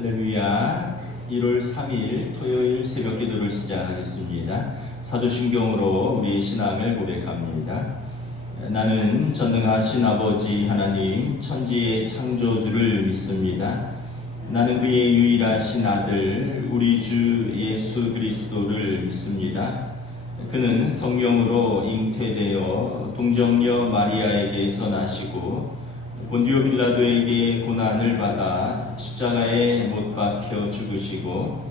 할렐루야. 1월 3일 토요일 새벽 기도를 시작하겠습니다. 사도신경으로 우리의 신앙을 고백합니다. 나는 전능하신 아버지 하나님 천지의 창조주를 믿습니다. 나는 그의 유일하신 아들 우리 주 예수 그리스도를 믿습니다. 그는 성령으로 잉태되어 동정녀 마리아에게서 나시고 본디오 빌라도에게 고난을 받아 십자가에 못 박혀 죽으시고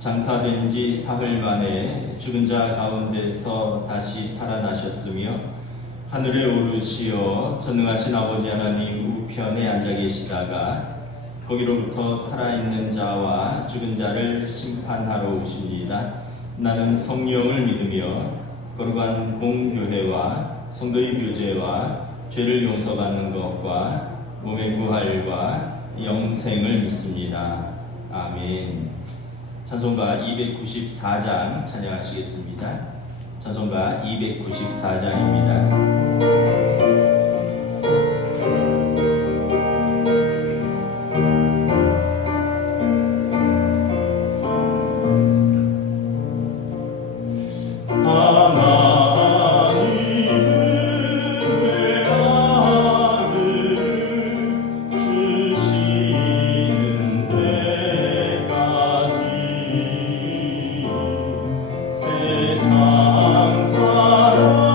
장사된 지 사흘 만에 죽은 자 가운데서 다시 살아나셨으며 하늘에 오르시어 전능하신 아버지 하나님 우편에 앉아 계시다가 거기로부터 살아있는 자와 죽은 자를 심판하러 오십니다. 나는 성령을 믿으며 거룩한 공교회와 성도의 교제와 죄를 용서받는 것과 몸의 부활과 영생을 믿습니다. 아멘. 찬송가 294장 찬양하시겠습니다. 찬송가 294장입니다. 세상 사람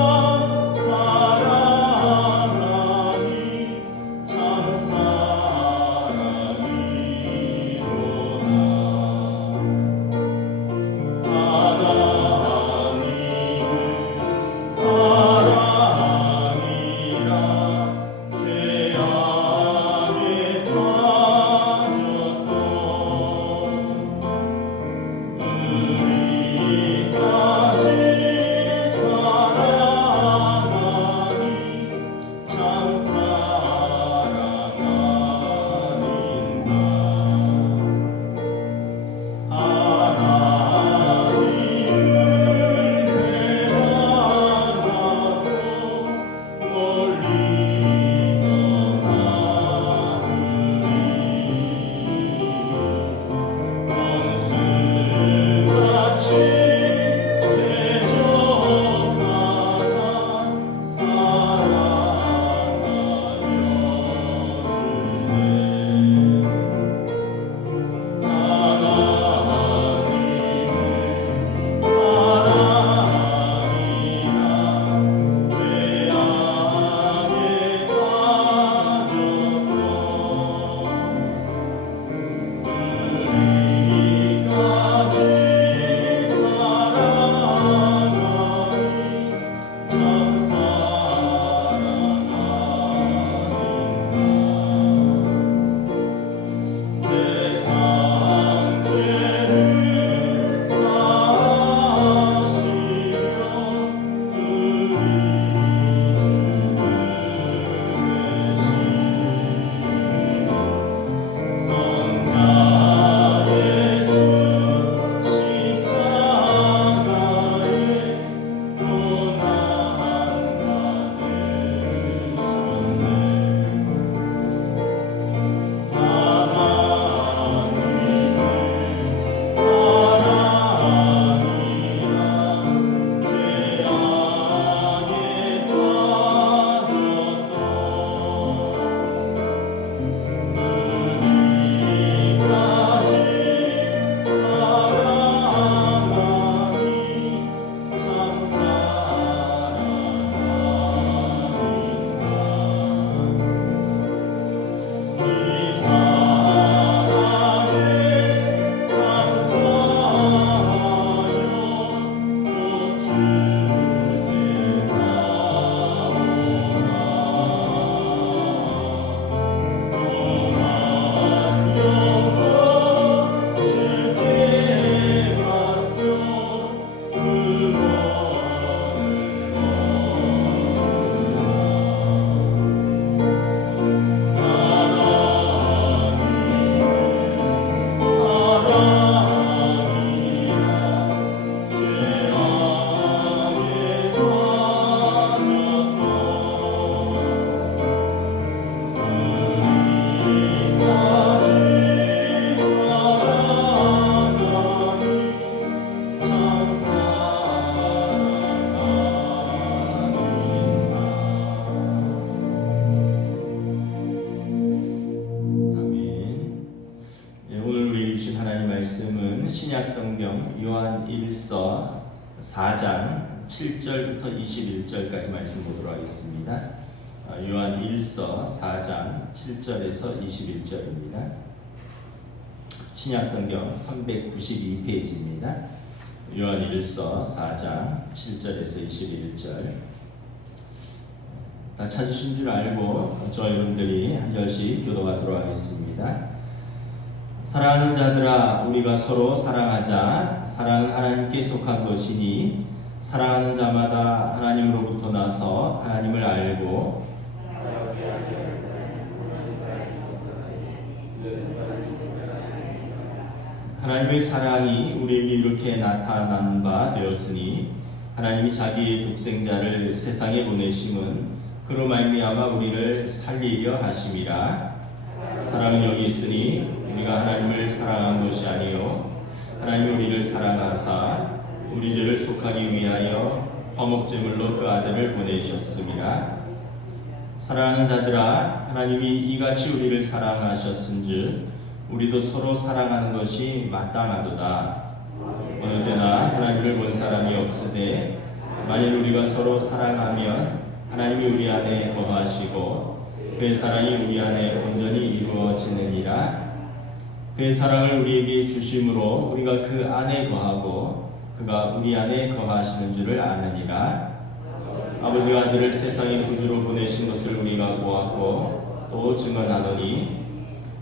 신약성경 요한 1서 4장 7절부터 21절까지 말씀 보도록 하겠습니다. 요한 1서 4장 7절에서 21절입니다. 신약성경 392페이지입니다. 요한 1서 4장 7절에서 21절. 다 찾으신 줄 알고 저와 여러분들이 한 절씩 교도하도록 하겠습니다. 사랑하는 자들아, 우리가 서로 사랑하자. 사랑은 하나님께 속한 것이니 사랑하는 자마다 하나님으로부터 나서 하나님을 알고 하나님의 사랑이 우리에게 이렇게 나타난 바 되었으니 하나님이 자기의 독생자를 세상에 보내심은 그로 말미암아 우리를 살리려 하심이라. 사랑은 여기 있으니 우리가 하나님을 사랑한 것이 아니요 하나님이 우리를 사랑하사 우리 죄를 속하기 위하여 화목제물로 그 아들을 보내셨습니다. 사랑하는 자들아, 하나님이 이같이 우리를 사랑하셨은즉 우리도 서로 사랑하는 것이 마땅하도다. 어느 때나 하나님을 본 사람이 없으되 만일 우리가 서로 사랑하면 하나님이 우리 안에 거하시고 그의 사랑이 우리 안에 온전히 이루어지느니라. 그의 사랑을 우리에게 주심으로 우리가 그 안에 거하고 그가 우리 안에 거하시는 줄을 아느니라. 아버지가 아들을 세상의 구주로 보내신 것을 우리가 보았고 또 증언하노니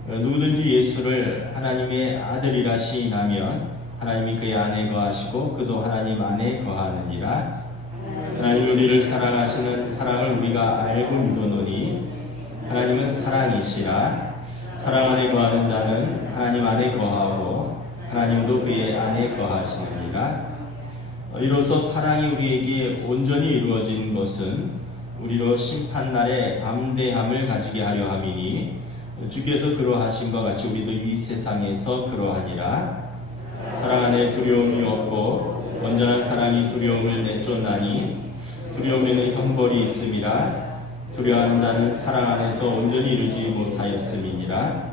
누구든지 예수를 하나님의 아들이라 시인하면 하나님이 그의 안에 거하시고 그도 하나님 안에 거하느니라. 하나님 우리를 사랑하시는 사랑을 우리가 알고 믿어노니 하나님은 사랑이시라. 사랑 안에 거하는 자는 하나님 안에 거하고 하나님도 그의 안에 거하시느니라. 이로써 사랑이 우리에게 온전히 이루어진 것은 우리로 심판날에 담대함을 가지게 하려 함이니 주께서 그러하신 것 같이 우리도 이 세상에서 그러하니라. 사랑 안에 두려움이 없고 온전한 사랑이 두려움을 내쫓나니 두려움에는 형벌이 있음이라. 두려워하는 자는 사랑 안에서 온전히 이루지 못하였음이니라.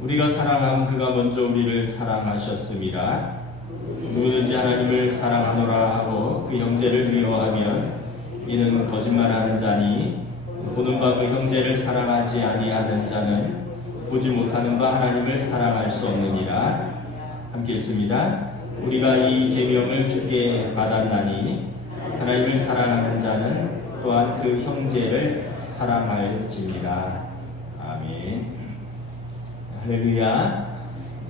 우리가 사랑함 그가 먼저 우리를 사랑하셨음이라. 누구든지 하나님을 사랑하노라 하고 그 형제를 미워하면 이는 거짓말하는 자니 보는 바 그 형제를 사랑하지 아니하는 자는 보지 못하는 바 하나님을 사랑할 수 없느니라. 함께 읽습니다. 우리가 이 계명을 주께 받았나니 하나님을 사랑하는 자는 또한 그 형제를 사랑할지니라. 아멘. 할렐루야.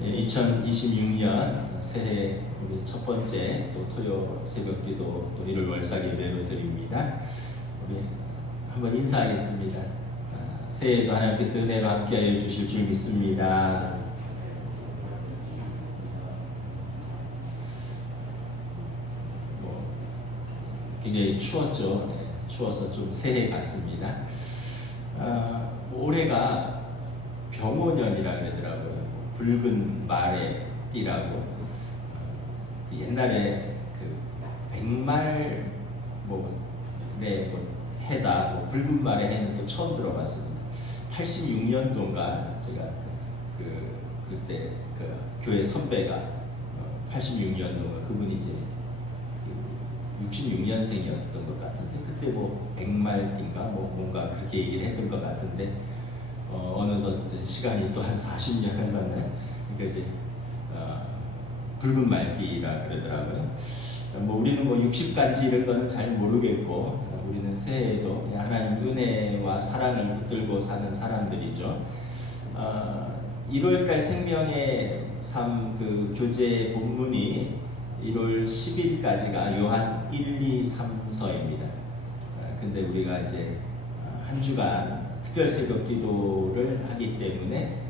2026년 새해 우리 첫 번째 또 토요 새벽기도 또 1월 월삭 예배로 드립니다. 우리 한번 인사하겠습니다. 새해에도 하나님께서 은혜로 함께하여 주실 줄 믿습니다. 굉장히 추웠죠. 네, 추워서 좀 새해 같습니다. 올해가 병오년이라 그러더라고요. 붉은 말의 띠라고. 옛날에 그 백말 해다 붉은 말의 해는 또 처음 들어봤습니다. 86년도인가 제가 그때 그 교회 선배가 86년도가 그분이 이제 66년생이었던 것 같은데 그때 백말띠인가 뭔가 그렇게 얘기를 했던 것 같은데 어느덧 시간이 또 한 40년 흘렀네. 그러니까 이제 붉은 말띠라 그러더라고요. 우리는 60간지 이런 거는 잘 모르겠고 우리는 새해에도 그냥 하나님 은혜와 사랑을 붙들고 사는 사람들이죠. 1월달 생명의 삶 그 교재 본문이 1월 10일까지가 요한 1, 2, 3서입니다. 근데 우리가 이제 한 주간 특별 새벽 기도를 하기 때문에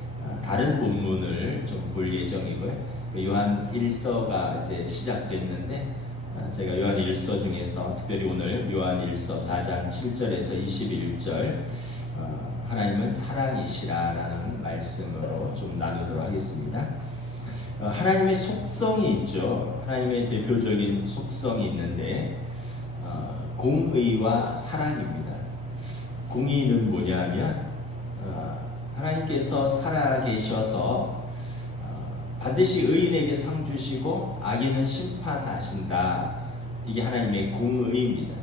다른 본문을 좀 볼 예정이고요. 요한 1서가 이제 시작됐는데 제가 요한 1서 중에서 특별히 오늘 요한 1서 4장 7절에서 21절 하나님은 사랑이시라라는 말씀으로 좀 나누도록 하겠습니다. 하나님의 속성이 있죠. 하나님의 대표적인 속성이 있는데 공의와 사랑입니다. 공의는 뭐냐면 하나님께서 살아계셔서 반드시 의인에게 상 주시고 악인은 심판하신다. 이게 하나님의 공의입니다.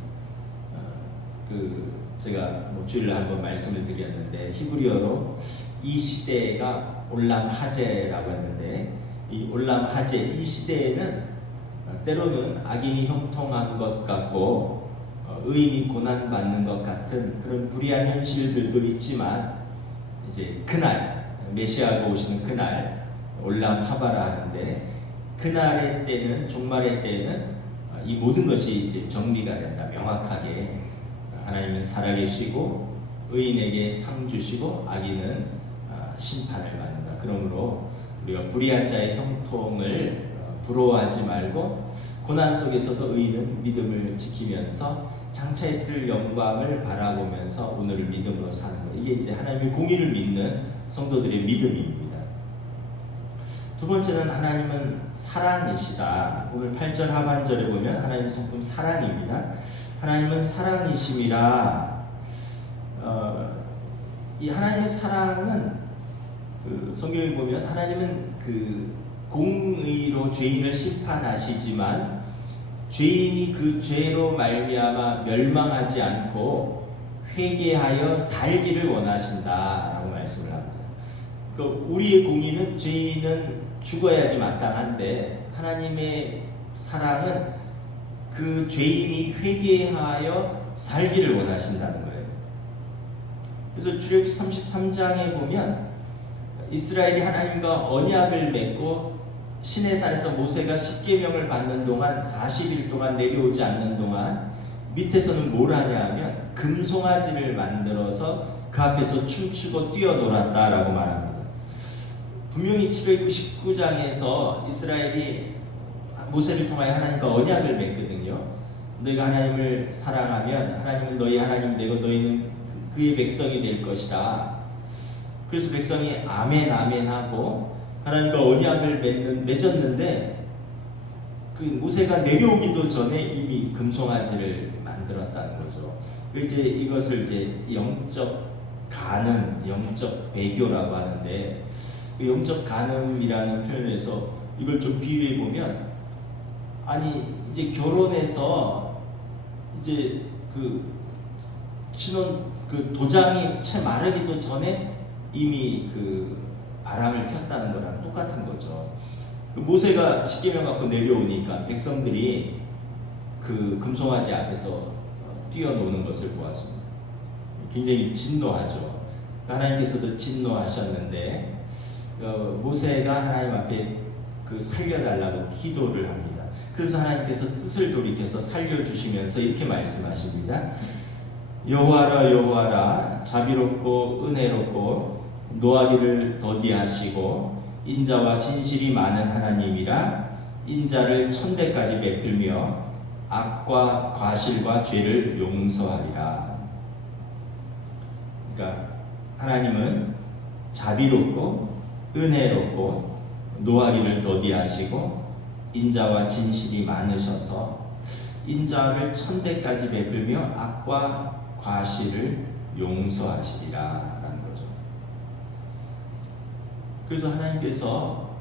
제가 주일날 한번 말씀을 드렸는데 히브리어로 이 시대가 올람 하제라고 했는데 이 올람 하제 이 시대에는 때로는 악인이 형통한 것 같고 의인이 고난 받는 것 같은 그런 불의한 현실들도 있지만 이제 그날 메시아가 오시는 그날 올람 하바라 하는데 그날의 때는 종말의 때는 이 모든 것이 이제 정리가 된다. 명확하게 하나님은 살아계시고 의인에게 상 주시고 악인은 심판을 받는다. 그러므로 우리가 불의한 자의 형통을 부러워하지 말고 고난 속에서도 의인은 믿음을 지키면서 장차 있을 영광을 바라보면서 오늘을 믿음으로 사는 것. 이게 이제 하나님의 공의를 믿는 성도들의 믿음입니다. 두 번째는 하나님은 사랑이시다. 오늘 8절 하반절에 보면 하나님 성품 사랑입니다. 하나님은 사랑이심이라. 이 하나님의 사랑은 성경에 보면 하나님은 공의로 죄인을 심판하시지만 죄인이 그 죄로 말미암아 멸망하지 않고 회개하여 살기를 원하신다라고 말씀을 합니다. 우리의 공의는 죄인은 죽어야지 마땅한데 하나님의 사랑은 그 죄인이 회개하여 살기를 원하신다는 거예요. 그래서 출애굽기 33장에 보면 이스라엘이 하나님과 언약을 맺고 시내산에서 모세가 십계명을 받는 동안 40일 동안 내려오지 않는 동안 밑에서는 뭘 하냐 하면 금송아지를 만들어서 그 앞에서 춤추고 뛰어놀았다라고 말합니다. 분명히 출애굽기 19장에서 이스라엘이 모세를 통하여 하나님과 언약을 맺거든요. 너희가 하나님을 사랑하면 하나님은 너희 하나님 되고 너희는 그의 백성이 될 것이다. 그래서 백성이 아멘 아멘 하고 하나님과 언약을 맺었는데 그 모세가 내려오기도 전에 이미 금송아지를 만들었다는 거죠. 이제 이것을 이제 영적 간음, 영적 배교라고 하는데 그 영적 간음이라는 표현에서 이걸 좀 비유해 보면 아니 이제 결혼해서 이제 신혼 도장이 채 마르기도 전에 이미 바람을 폈다는 거랑 똑같은 거죠. 모세가 십계명 갖고 내려오니까 백성들이 금송아지 앞에서 뛰어노는 것을 보았습니다. 굉장히 진노하죠. 하나님께서도 진노하셨는데 모세가 하나님 앞에 살려달라고 기도를 합니다. 그래서 하나님께서 뜻을 돌이켜서 살려주시면서 이렇게 말씀하십니다. 여호와라 여호와라 자비롭고 은혜롭고 노하기를 더디하시고 인자와 진실이 많은 하나님이라 인자를 천대까지 베풀며 악과 과실과 죄를 용서하리라. 그러니까 하나님은 자비롭고 은혜롭고 노하기를 더디하시고 인자와 진실이 많으셔서 인자를 천대까지 베풀며 악과 과실을 용서하시리라 라는 거죠. 그래서 하나님께서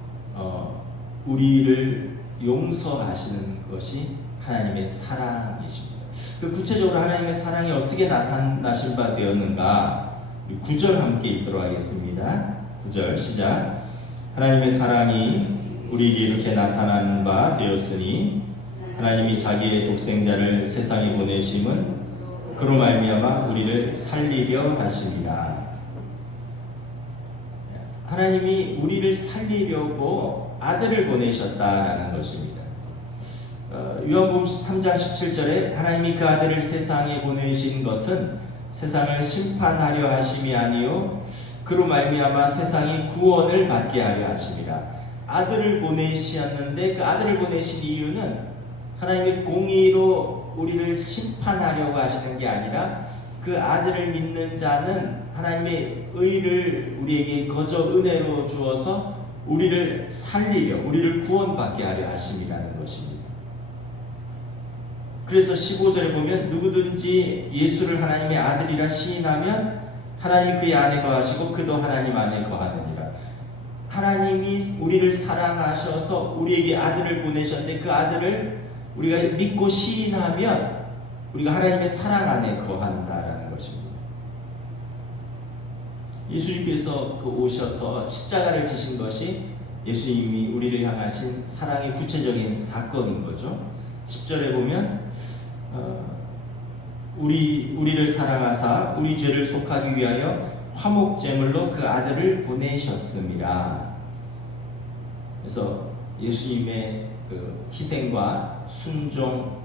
우리를 용서하시는 것이 하나님의 사랑이십니다. 구체적으로 하나님의 사랑이 어떻게 나타나신 바 되었는가? 9절 함께 읽도록 하겠습니다. 9절 시작. 하나님의 사랑이 우리에게 이렇게 나타난 바 되었으니 하나님이 자기의 독생자를 세상에 보내심은 그로 말미암아 우리를 살리려 하심이라. 하나님이 우리를 살리려고 아들을 보내셨다라는 것입니다. 요한복음 3장 17절에 하나님이 그 아들을 세상에 보내신 것은 세상을 심판하려 하심이 아니요 그로 말미암아 세상이 구원을 받게 하려 하심이라. 아들을 보내셨는데 그 아들을 보내신 이유는 하나님의 공의로 우리를 심판하려고 하시는 게 아니라 그 아들을 믿는 자는 하나님의 의를 우리에게 거저 은혜로 주어서 우리를 살리려, 우리를 구원받게 하려 하심이라는 것입니다. 그래서 15절에 보면 누구든지 예수를 하나님의 아들이라 시인하면 하나님이 그의 안에 거하시고 그도 하나님 안에 거하느니라. 하나님이 우리를 사랑하셔서 우리에게 아들을 보내셨는데 그 아들을 우리가 믿고 시인하면 우리가 하나님의 사랑 안에 거한다라는 것입니다. 예수님께서 오셔서 십자가를 지신 것이 예수님이 우리를 향하신 사랑의 구체적인 사건인 거죠. 10절에 보면 우리를 사랑하사 우리 죄를 속하기 위하여 화목제물로 그 아들을 보내셨습니다. 그래서 예수님의 그 희생과 순종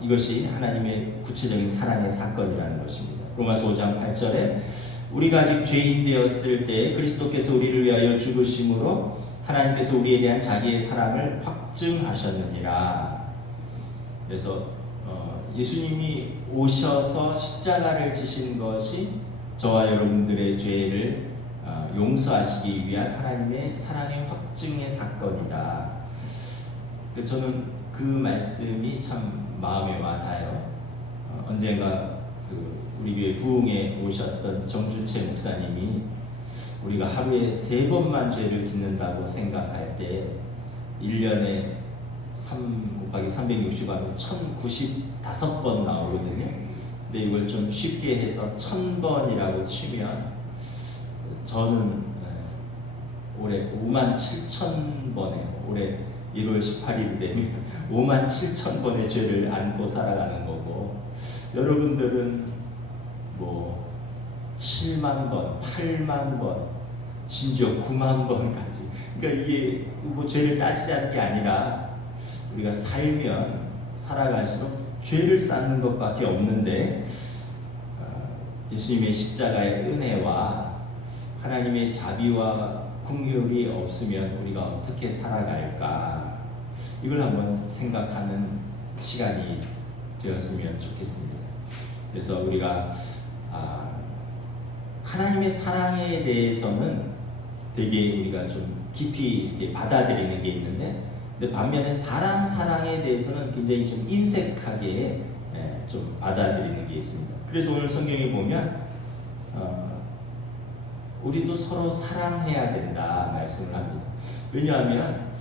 이것이 하나님의 구체적인 사랑의 사건이라는 것입니다. 로마서 5장 8절에 우리가 아직 죄인 되었을 때 그리스도께서 우리를 위하여 죽으심으로 하나님께서 우리에 대한 자기의 사랑을 확증하셨느니라. 그래서 예수님이 오셔서 십자가를 지신 것이 저와 여러분들의 죄를 용서하시기 위한 하나님의 사랑의 확증의 사건이다. 저는 그 말씀이 참 마음에 와닿아요. 언젠가 우리 교회 부흥에 오셨던 정주채 목사님이 우리가 하루에 3번만 죄를 짓는다고 생각할 때 1년에 3 곱하기 360하면 1095번 나오거든요. 근데 이걸 좀 쉽게 해서 1000번이라고 치면 저는 올해 57,000번에 올해 1월 18일 되면 57,000번의 죄를 안고 살아가는 거고, 여러분들은 뭐 7만 번, 8만 번, 심지어 9만 번까지. 그러니까 이게 뭐 죄를 따지자는 게 아니라 우리가 살면 살아갈수록 죄를 쌓는 것밖에 없는데 예수님의 십자가의 은혜와 하나님의 자비와 긍휼이 없으면 우리가 어떻게 살아갈까, 이걸 한번 생각하는 시간이 되었으면 좋겠습니다. 그래서 우리가 하나님의 사랑에 대해서는 되게 우리가 좀 깊이 받아들이는 게 있는데, 근데 반면에 사랑에 대해서는 굉장히 좀 인색하게 좀 받아들이는 게 있습니다. 그래서 오늘 성경에 보면 우리도 서로 사랑해야 된다 말씀을 합니다. 왜냐하면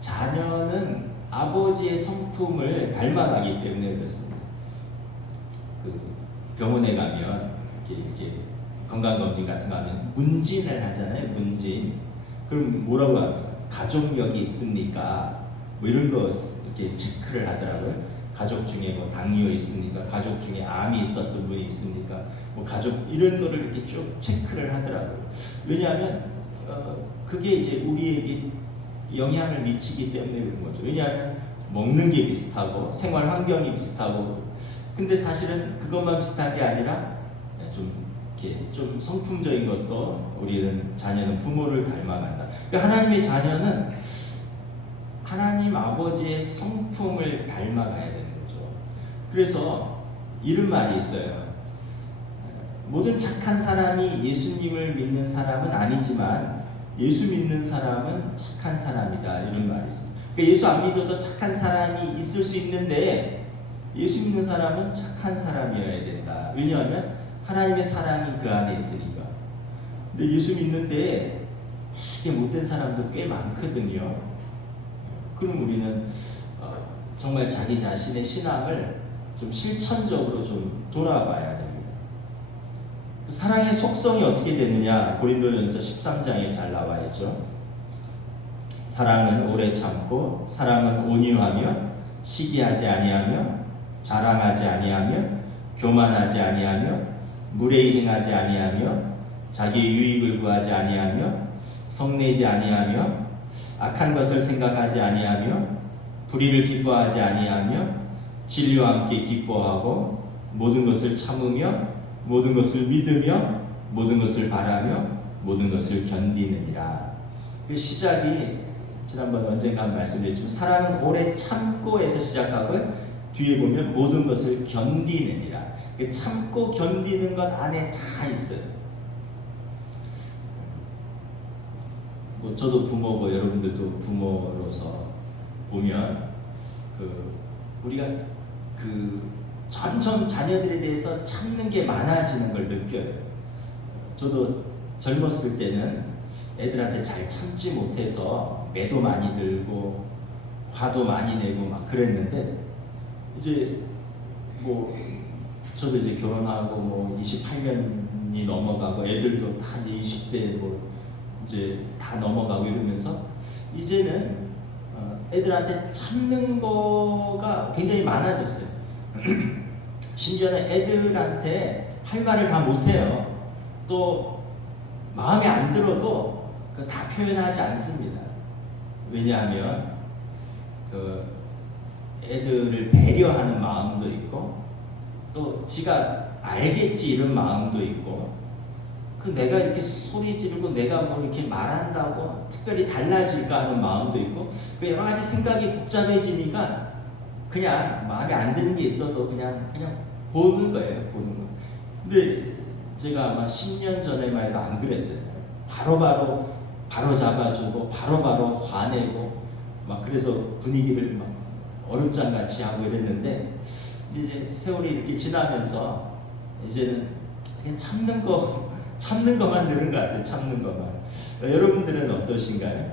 자녀는 아버지의 성품을 닮아가기 때문에 그렇습니다. 병원에 가면 이렇게 건강검진 같은 거 하면 문진을 하잖아요. 문진. 그럼 뭐라고 합니까? 가족력이 있습니까? 뭐 이런 거 이렇게 체크를 하더라고요. 가족 중에 뭐 당뇨 있습니까? 가족 중에 암이 있었던 분이 있습니까? 뭐 가족 이런 거를 이렇게 쭉 체크를 하더라고요. 왜냐하면 그게 이제 우리에게 영향을 미치기 때문에 그런 거죠. 왜냐하면 먹는 게 비슷하고 생활 환경이 비슷하고, 근데 사실은 그것만 비슷한 게 아니라 좀 성품적인 것도 우리는 자녀는 부모를 닮아간다. 그러니까 하나님의 자녀는 하나님 아버지의 성품을 닮아가야 되는 거죠. 그래서 이런 말이 있어요. 모든 착한 사람이 예수님을 믿는 사람은 아니지만 예수 믿는 사람은 착한 사람이다, 이런 말이 있습니다. 그러니까 예수 안 믿어도 착한 사람이 있을 수 있는데 예수 믿는 사람은 착한 사람이어야 된다. 왜냐하면 하나님의 사랑이 그 안에 있으니까. 근데 예수 믿는데 되게 못된 사람도 꽤 많거든요. 그럼 우리는 정말 자기 자신의 신앙을 좀 실천적으로 좀 돌아봐야 됩니다. 사랑의 속성이 어떻게 되느냐, 고린도전서 13장에 잘 나와 있죠. 사랑은 오래 참고, 사랑은 온유하며, 시기하지 아니하며, 자랑하지 아니하며, 교만하지 아니하며, 무례히 행하지 아니하며, 자기의 유익을 구하지 아니하며, 성내지 아니하며, 악한 것을 생각하지 아니하며, 불의를 기뻐하지 아니하며, 진리와 함께 기뻐하고, 모든 것을 참으며, 모든 것을 믿으며, 모든 것을 바라며, 모든 것을 견디느니라. 그 시작이 지난번 언젠가 말씀드렸지만 사랑은 오래 참고에서 시작하고 뒤에 보면 모든 것을 견디느니라. 참고 견디는 것 안에 다 있어요. 뭐 저도 부모고 여러분들도 부모로서 보면 우리가 점점 자녀들에 대해서 참는 게 많아지는 걸 느껴요. 저도 젊었을 때는 애들한테 잘 참지 못해서 매도 많이 들고 화도 많이 내고 막 그랬는데, 이제 뭐 저도 이제 결혼하고 뭐 28년이 넘어가고 애들도 다 이제 20대 뭐 이제 다 넘어가고 이러면서 이제는 애들한테 참는 거가 굉장히 많아졌어요. 심지어는 애들한테 할 말을 다 못해요. 또 마음에 안 들어도 다 표현하지 않습니다. 왜냐하면 그 애들을 배려하는 마음도 있고, 또 지가 알겠지 이런 마음도 있고, 그 내가 이렇게 소리 지르고 내가 뭐 이렇게 말한다고 특별히 달라질까 하는 마음도 있고, 그 여러 가지 생각이 복잡해지니까 그냥 마음에 안 드는 게 있어도 그냥 보는 거예요, 보는 거. 근데 제가 아마 10년 전에만 해도 안 그랬어요. 바로 잡아주고 바로 화내고 막, 그래서 분위기를 막 얼음장 같이 하고 이랬는데, 이제 세월이 이렇게 지나면서 이제는 그냥 참는 것만 늘은 것 같아요. 참는 것만. 여러분들은 어떠신가요?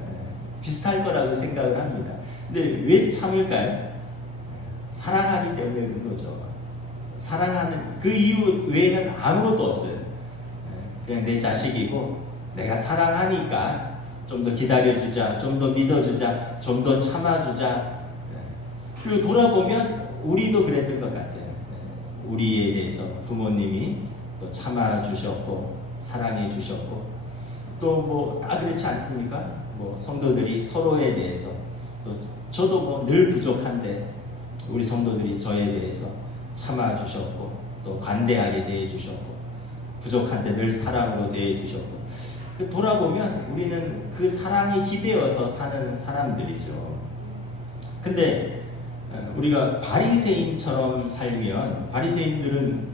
비슷할 거라고 생각을 합니다. 근데 왜 참을까요? 사랑하기 때문에 그런 거죠. 사랑하는 그 이유 외에는 아무것도 없어요. 그냥 내 자식이고 내가 사랑하니까 좀 더 기다려주자, 좀 더 믿어주자, 좀 더 참아주자. 그리고 돌아보면 우리도 그랬던 것 같아요. 우리에 대해서 부모님이 또 참아주셨고 사랑해 주셨고, 또 뭐 다 그렇지 않습니까? 뭐 성도들이 서로에 대해서, 또 저도 뭐 늘 부족한데 우리 성도들이 저에 대해서 참아 주셨고, 또 관대하게 대해 주셨고, 부족한데 늘 사랑으로 대해 주셨고, 돌아보면 우리는 그 사랑이 기대어서 사는 사람들이죠. 근데 우리가 바리새인처럼 살면, 바리새인들은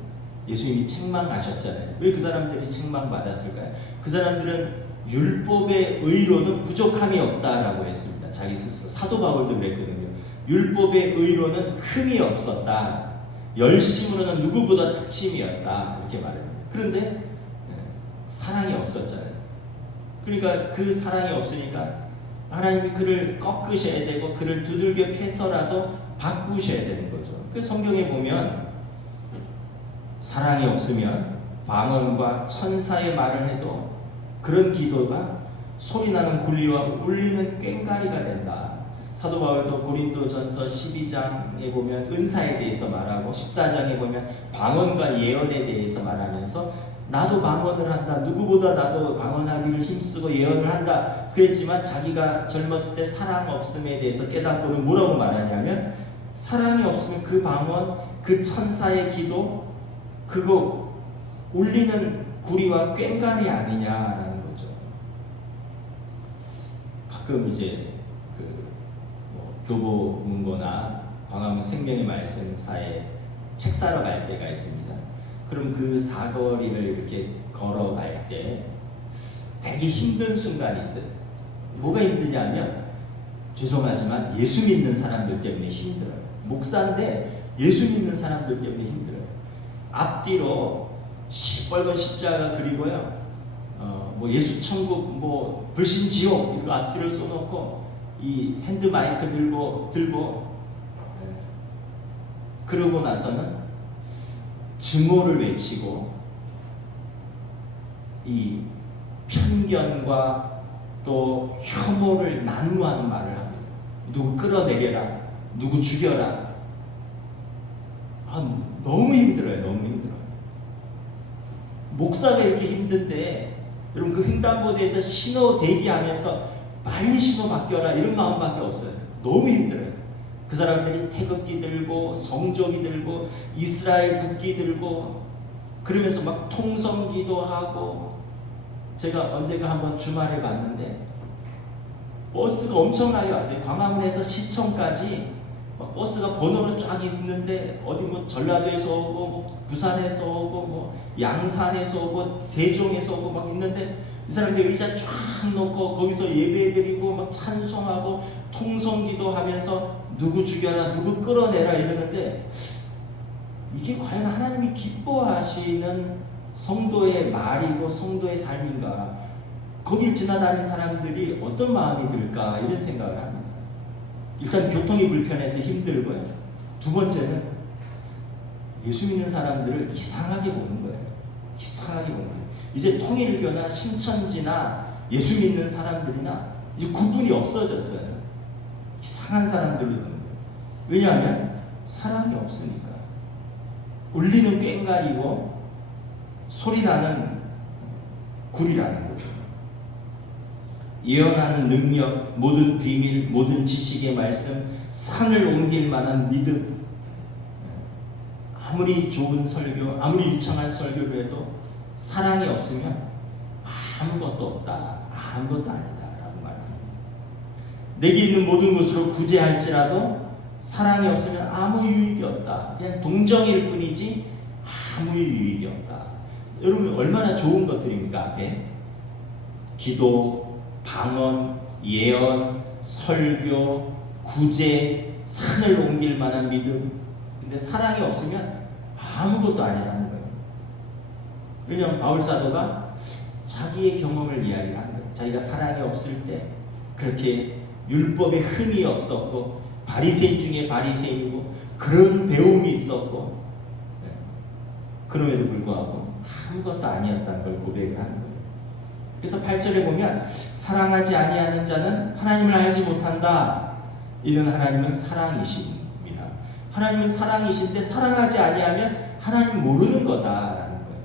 예수님이 책망하셨잖아요. 왜 그 사람들이 책망받았을까요? 그 사람들은 율법의 의로는 부족함이 없다라고 했습니다. 자기 스스로. 사도 바울도 그랬거든요. 율법의 의로는 흠이 없었다. 열심으로는 누구보다 특심이었다. 이렇게 말합니다. 그런데 사랑이 없었잖아요. 그러니까 그 사랑이 없으니까 하나님이 그를 꺾으셔야 되고 그를 두들겨 패서라도 바꾸셔야 되는 거죠. 그 성경에 보면 사랑이 없으면 방언과 천사의 말을 해도 그런 기도가 소리나는 굴리와 울리는 꽹과리가 된다. 사도 바울도 고린도전서 12장에 보면 은사에 대해서 말하고 14장에 보면 방언과 예언에 대해서 말하면서 나도 방언을 한다. 누구보다 나도 방언하기를 힘쓰고 예언을 한다. 그랬지만 자기가 젊었을 때 사랑 없음에 대해서 깨닫고는 뭐라고 말하냐면, 사랑이 없으면 그 방언, 그 천사의 기도, 그거 울리는 구리와 꽹과리 아니냐라는 거죠. 가끔 이제 교보문고나 광화문 생명의 말씀사에 책 사러 갈 때가 있습니다. 그럼 그 사거리를 이렇게 걸어갈 때 되게 힘든 순간이 있어요. 뭐가 힘드냐면, 죄송하지만 예수 믿는 사람들 때문에 힘들어요. 목사인데 예수 믿는 사람들 때문에 힘들어요. 앞뒤로 시뻘건 십자가 그리고요, 뭐 예수 천국, 뭐 불신 지옥 이거 앞뒤로 써놓고 이 핸드 마이크 들고 그러고 나서는 증오를 외치고 이 편견과 또 혐오를 난무하는 말을 합니다. 누구 끌어내려라, 누구 죽여라. 너무 힘들어요. 너무 힘들어요. 목사가 이렇게 힘든데, 여러분 그 횡단보도에서 신호 대기하면서 빨리 신호 바뀌어라 이런 마음밖에 없어요. 너무 힘들어요. 그 사람들이 태극기 들고 성조기 들고 이스라엘 국기 들고 그러면서 막 통성기도 하고, 제가 언젠가 한번 주말에 봤는데 버스가 엄청나게 왔어요. 광화문에서 시청까지 막 버스가 번호로 쫙 있는데, 어디 뭐 전라도에서 오고 뭐 부산에서 오고 뭐 양산에서 오고 세종에서 오고 막 있는데, 이 사람들 의자 쫙 놓고 거기서 예배드리고 막 찬송하고 통성기도 하면서 누구 죽여라, 누구 끌어내라 이러는데, 이게 과연 하나님이 기뻐하시는 성도의 말이고 성도의 삶인가? 거길 지나다니는 사람들이 어떤 마음이 들까 이런 생각을 합니다. 일단 교통이 불편해서 힘들고요. 두 번째는 예수 믿는 사람들을 이상하게 보는 거예요. 이상하게 보는 거예요. 이제 통일교나 신천지나 예수 믿는 사람들이나 이제 구분이 없어졌어요. 이상한 사람들로 보는 거예요. 왜냐하면 사랑이 없으니까. 울리는 꽹과리고 소리나는 굴이라는 거죠. 예언하는 능력, 모든 비밀, 모든 지식의 말씀, 산을 옮길 만한 믿음. 아무리 좋은 설교, 아무리 유창한 설교를 해도 사랑이 없으면 아무것도 없다, 아무것도 아니다 라고 말합니다. 내게 있는 모든 것으로 구제할지라도 사랑이 없으면 아무 유익이 없다. 그냥 동정일 뿐이지 아무 유익이 없다. 여러분 얼마나 좋은 것들입니까? 앞에 기도, 방언, 예언, 설교, 구제, 산을 옮길 만한 믿음. 근데 사랑이 없으면 아무것도 아니라는 거예요. 왜냐하면 바울 사도가 자기의 경험을 이야기하는 거예요. 자기가 사랑이 없을 때 그렇게 율법에 흠이 없었고 바리새인 중에 바리새인이고 그런 배움이 있었고 그럼에도 불구하고 아무것도 아니었다는 걸 고백을 하는 거예요. 그래서 8절에 보면 사랑하지 아니하는 자는 하나님을 알지 못한다. 이는 하나님은 사랑이십니다. 하나님은 사랑이신데 사랑하지 아니하면 하나님 모르는 거다라는 거예요.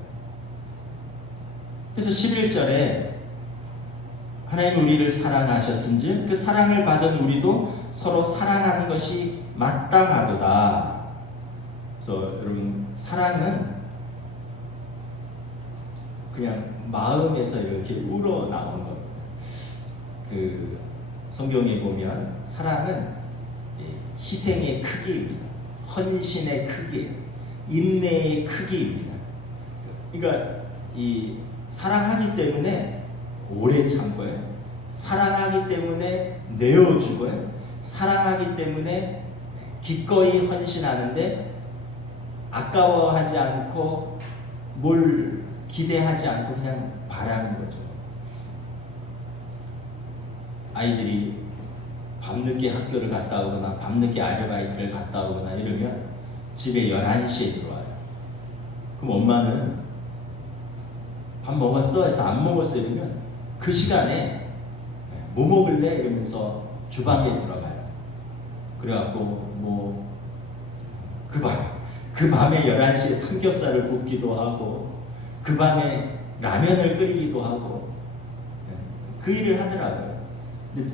그래서 11절에 하나님 우리를 사랑하셨은즉 그 사랑을 받은 우리도 서로 사랑하는 것이 마땅하도다. 그래서 여러분 사랑은 그냥 마음에서 이렇게 우러나온 겁니다. 그 성경에 보면 사랑은 희생의 크기입니다. 헌신의 크기, 인내의 크기입니다. 그러니까 이 사랑하기 때문에 오래 참고요. 사랑하기 때문에 내어주고요. 사랑하기 때문에 기꺼이 헌신하는데 아까워하지 않고 뭘 기대하지 않고 그냥 바라는 거죠. 아이들이 밤늦게 학교를 갔다 오거나 밤늦게 아르바이트를 갔다 오거나 이러면 집에 11시에 들어와요. 그럼 엄마는 밥 먹었어? 해서 안 먹었어 이러면 그 시간에 뭐 먹을래? 이러면서 주방에 들어가요. 그래갖고 뭐 그 밤에 11시에 삼겹살을 굽기도 하고 그 밤에 라면을 끓이기도 하고 그 일을 하더라고요. 근데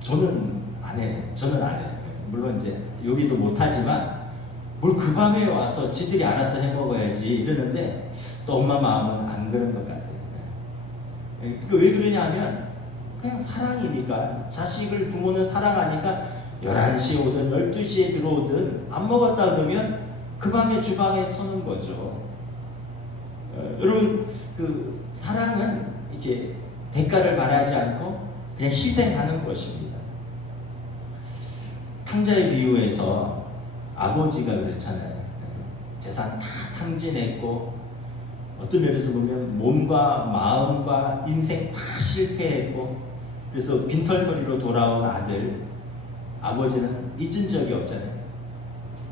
저는 안 해요. 물론 이제 요리도 못하지만 뭘 그 밤에 와서 지들이 알아서 해먹어야지 이러는데 또 엄마 마음은 안 그런 것 같아요. 왜 그러냐 하면 그냥 사랑이니까. 자식을 부모는 사랑하니까 11시에 오든 12시에 들어오든 안 먹었다 그러면 그 밤에 주방에 서는 거죠. 여러분 그 사랑은 이렇게 대가를 바라지 않고 그냥 희생하는 것입니다. 탕자의 비유에서 아버지가 그렇잖아요. 재산 다 탕진했고 어떤 면에서 보면 몸과 마음과 인생 다 실패했고 그래서 빈털터리로 돌아온 아들, 아버지는 잊은 적이 없잖아요.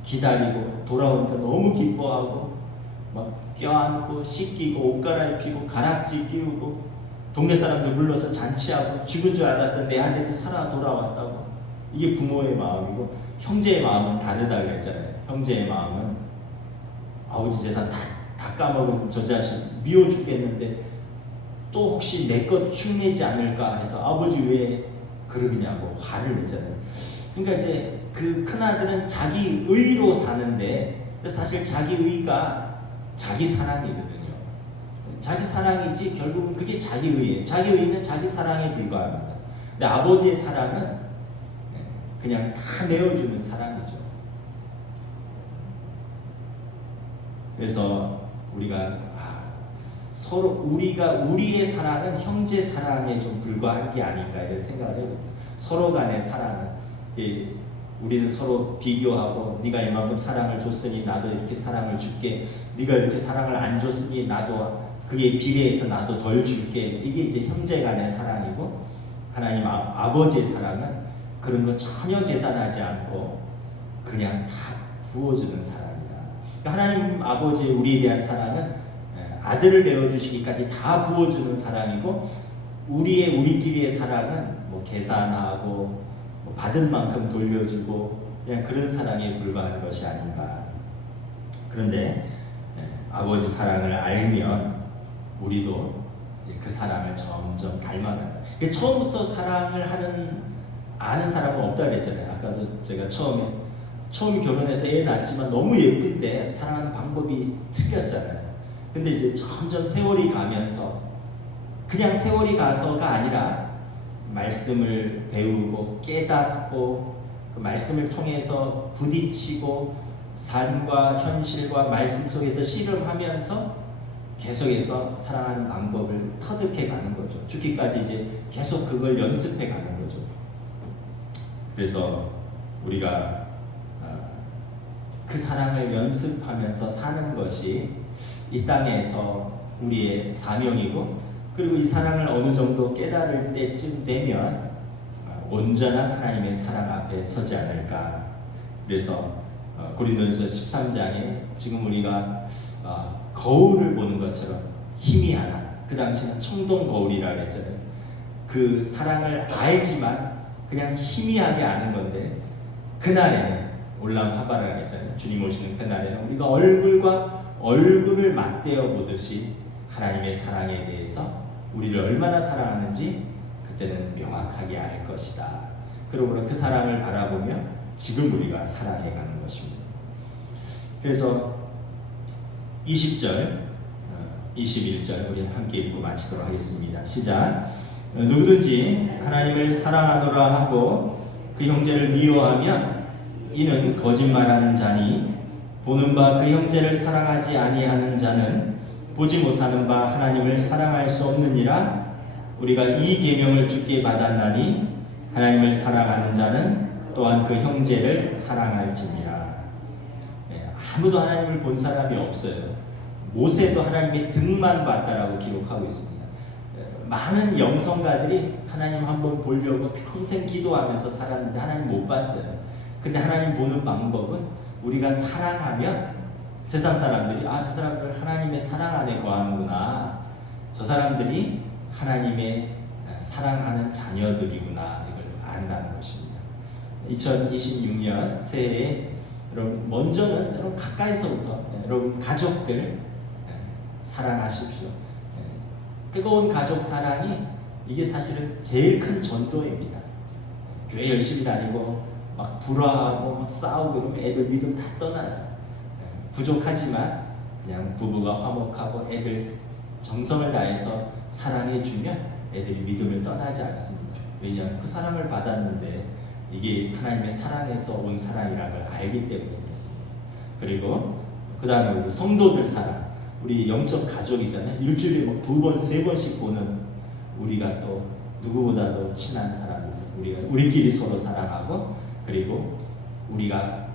기다리고 돌아오니까 너무 기뻐하고 막 껴안고 씻기고 옷 갈아입히고 가락지 끼우고 동네 사람들 불러서 잔치하고 죽은 줄 알았던 내 아들이 살아 돌아왔다고. 이게 부모의 마음이고 형제의 마음은 다르다 그랬잖아요. 형제의 마음은 아버지 재산 다 까먹은 저 자식 미워 죽겠는데 또 혹시 내 것 축내지 않을까 해서 아버지 왜 그러냐고 화를 내잖아요. 그러니까 이제 그 큰아들은 자기 의로 사는데 사실 자기 의가 자기 사랑이거든요. 자기 사랑이지 결국은 그게 자기 의예요. 자기 의는 자기 사랑에 불과합니다. 근데 아버지의 사랑은 그냥 다 내어주는 사랑이죠. 그래서 우리가 우리의 사랑은 형제 사랑에 좀 불과한 게 아닐까 이런 생각을 해요. 서로 간의 사랑은 우리는 서로 비교하고 네가 이만큼 사랑을 줬으니 나도 이렇게 사랑을 줄게. 네가 이렇게 사랑을 안 줬으니 나도 그게 비례해서 나도 덜 줄게. 이게 이제 형제 간의 사랑이고, 하나님 아버지의 사랑은 그런 거 전혀 계산하지 않고 그냥 다 부어주는 사랑이다. 하나님 아버지의 우리에 대한 사랑은 아들을 내어주시기까지 다 부어주는 사랑이고, 우리끼리의 사랑은 뭐 계산하고 뭐 받은 만큼 돌려주고 그냥 그런 사랑에 불과한 것이 아닌가. 그런데 아버지 사랑을 알면 우리도 이제 그 사랑을 점점 닮아간다. 처음부터 사랑을 아는 사람은 없다 그랬잖아요. 아까도 제가 처음 결혼해서 애 낳았지만 너무 예쁜데 사랑하는 방법이 틀렸잖아요. 근데 이제 점점 세월이 가면서 그냥 세월이 가서가 아니라 말씀을 배우고 깨닫고 그 말씀을 통해서 부딪히고 삶과 현실과 말씀 속에서 씨름하면서 계속해서 사랑하는 방법을 터득해 가는 거죠. 죽기까지 이제 계속 그걸 연습해 가는 거죠. 그래서 우리가 그 사랑을 연습하면서 사는 것이 이 땅에서 우리의 사명이고, 그리고 이 사랑을 어느 정도 깨달을 때쯤 되면 온전한 하나님의 사랑 앞에 서지 않을까. 그래서 고린도전서 13장에 지금 우리가 거울을 보는 것처럼 희미하나, 그 당시는 청동 거울이라 그랬잖아요. 그 사랑을 알지만 그냥 희미하게 아는 건데, 그날에는 올람 하바라 그랬잖아요. 주님 오시는 그날에는 우리가 얼굴과 얼굴을 맞대어 보듯이 하나님의 사랑에 대해서 우리를 얼마나 사랑하는지 그때는 명확하게 알 것이다. 그러므로 그 사랑을 바라보며 지금 우리가 사랑해 가는 것입니다. 그래서 20절, 21절 우리 함께 읽고 마치도록 하겠습니다. 시작. 누구든지 하나님을 사랑하노라 하고 그 형제를 미워하면 이는 거짓말하는 자니, 보는 바 그 형제를 사랑하지 아니하는 자는 보지 못하는 바 하나님을 사랑할 수 없느니라. 우리가 이 계명을 주께 받았나니 하나님을 사랑하는 자는 또한 그 형제를 사랑할지니라. 아무도 하나님을 본 사람이 없어요. 모세도 하나님의 등만 봤다라고 기록하고 있습니다. 많은 영성가들이 하나님 한번 보려고 평생 기도하면서 살았는데 하나님 못 봤어요. 근데 하나님 보는 방법은 우리가 사랑하면 세상 사람들이 저 사람들 하나님의 사랑 안에 거하는구나, 저 사람들이 하나님의 사랑하는 자녀들이구나, 이걸 안다는 것입니다. 2026년 새해에 여러분 먼저는 여러분 가까이서부터 여러분 가족들 사랑하십시오. 뜨거운 가족 사랑이 이게 사실은 제일 큰 전도입니다. 교회 열심히 다니고 막 불화하고 막 싸우고 이러면 애들 믿음 다 떠나요. 부족하지만 그냥 부부가 화목하고 애들 정성을 다해서 사랑해주면 애들이 믿음을 떠나지 않습니다. 왜냐하면 그 사랑을 받았는데 이게 하나님의 사랑에서 온 사랑이라는 걸 알기 때문이었습니다. 그리고 그 다음에 우리 성도들 사랑, 우리 영적 가족이잖아요. 일주일에 2번, 3번씩 보는 우리가 또 누구보다도 친한 사람입니다. 우리끼리 서로 사랑하고, 그리고 우리가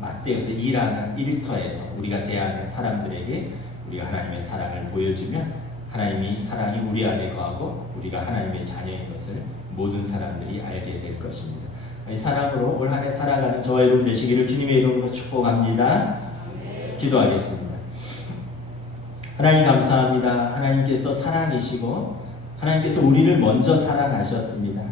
맞대어서 일하는 일터에서 우리가 대하는 사람들에게 우리가 하나님의 사랑을 보여주면 하나님이 사랑이 우리 안에 거하고 우리가 하나님의 자녀인 것을 모든 사람들이 알게 될 것입니다. 이 사랑으로 올 한 해 살아가는 저와 여러분 되시기를 주님의 이름으로 축복합니다. 기도하겠습니다. 하나님 감사합니다. 하나님께서 사랑이시고 하나님께서 우리를 먼저 사랑하셨습니다.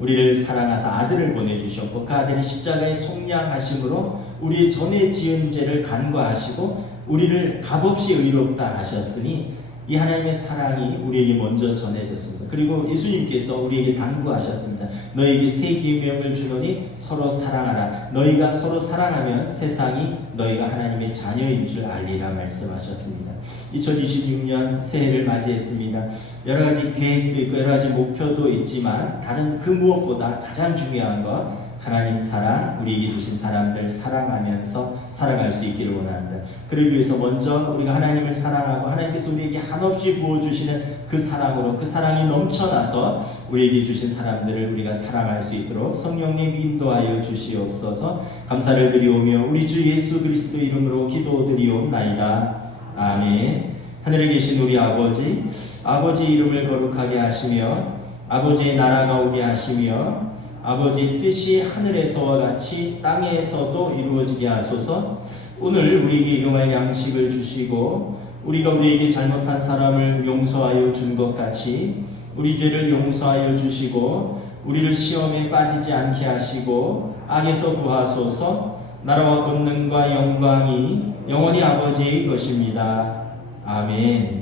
우리를 사랑하사 아들을 보내주셨고 그 아들이 십자가에 속량하심으로 우리 전에 지은 죄를 간과하시고 우리를 값없이 의롭다 하셨으니 이 하나님의 사랑이 우리에게 먼저 전해졌습니다. 그리고 예수님께서 우리에게 당부하셨습니다. 너에게 새 계명을 주노니 서로 사랑하라. 너희가 서로 사랑하면 세상이 너희가 하나님의 자녀인 줄 알리라 말씀하셨습니다. 2026년 새해를 맞이했습니다. 여러 가지 계획도 있고 여러 가지 목표도 있지만 다른 그 무엇보다 가장 중요한 것, 하나님 사랑, 우리에게 주신 사람들 사랑하면서 살아갈 수 있기를 원합니다. 그러기 위해서 먼저 우리가 하나님을 사랑하고 하나님께서 우리에게 한없이 부어주시는 그 사랑으로 그 사랑이 넘쳐나서 우리에게 주신 사람들을 우리가 사랑할 수 있도록 성령님 인도하여 주시옵소서. 감사를 드리오며 우리 주 예수 그리스도 이름으로 기도드리옵나이다. 아멘. 하늘에 계신 우리 아버지, 아버지 이름을 거룩하게 하시며 아버지의 나라가 오게 하시며 아버지의 뜻이 하늘에서와 같이 땅에서도 이루어지게 하소서. 오늘 우리에게 용할 양식을 주시고 우리가 우리에게 잘못한 사람을 용서하여 준 것 같이 우리 죄를 용서하여 주시고 우리를 시험에 빠지지 않게 하시고 악에서 구하소서. 나라와 권능과 영광이 영원히 아버지의 것입니다. 아멘.